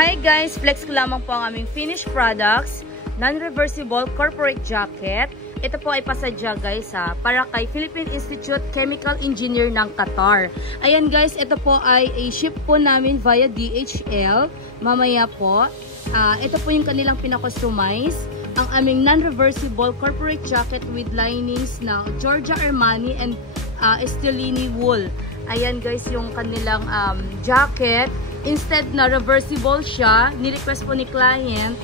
Hi guys! Flex ko lamang po ang aming finished products. Non-reversible corporate jacket. Ito po ay pasadya guys para kay Philippine Institute Chemical Engineer ng Qatar. Ayan guys, ito po ay ship po namin via DHL. Mamaya po, ito po yung kanilang pinakustomize. Ang aming non-reversible corporate jacket with linings na Giorgio Armani and Stellini wool. Ayan guys, yung kanilang jacket. Instead na reversible siya, ni-request po ni client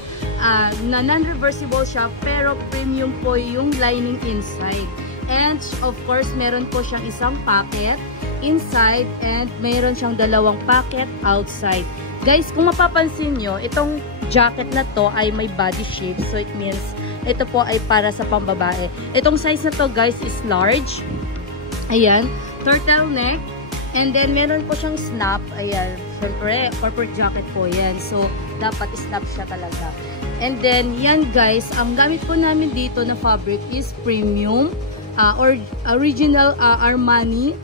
na non-reversible siya pero premium po yung lining inside. And of course, meron po siyang isang pocket inside and meron siyang dalawang pocket outside. Guys, kung mapapansin nyo, itong jacket na to ay may body shape. So it means ito po ay para sa pambabae. Itong size na to guys is large. Ayan, turtleneck. And then, meron po siyang snap. Ayan. Siyempre, corporate jacket po yan. So, dapat snap siya talaga. And then, yan guys. Ang gamit po namin dito na fabric is premium. Or original Armani.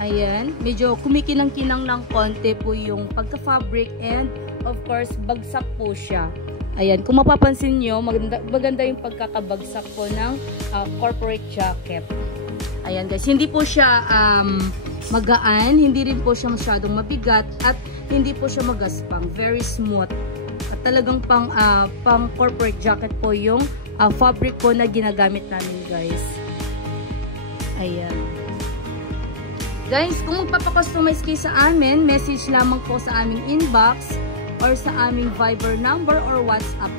Ayan. Medyo kumikinang-kinang lang konti po yung pagka-fabric. And, of course, bagsak po siya. Ayan. Kung mapapansin nyo, maganda yung pagkakabagsak po ng corporate jacket. Ayan guys. Hindi po siya magaan, hindi rin po siya masyadong mabigat at hindi po siya magaspang, very smooth. At talagang pang corporate jacket po yung fabric po na ginagamit namin guys. Ayan. Guys, kung magpapakustomize kayo sa amin, message lamang po sa aming inbox or sa aming Viber number or WhatsApp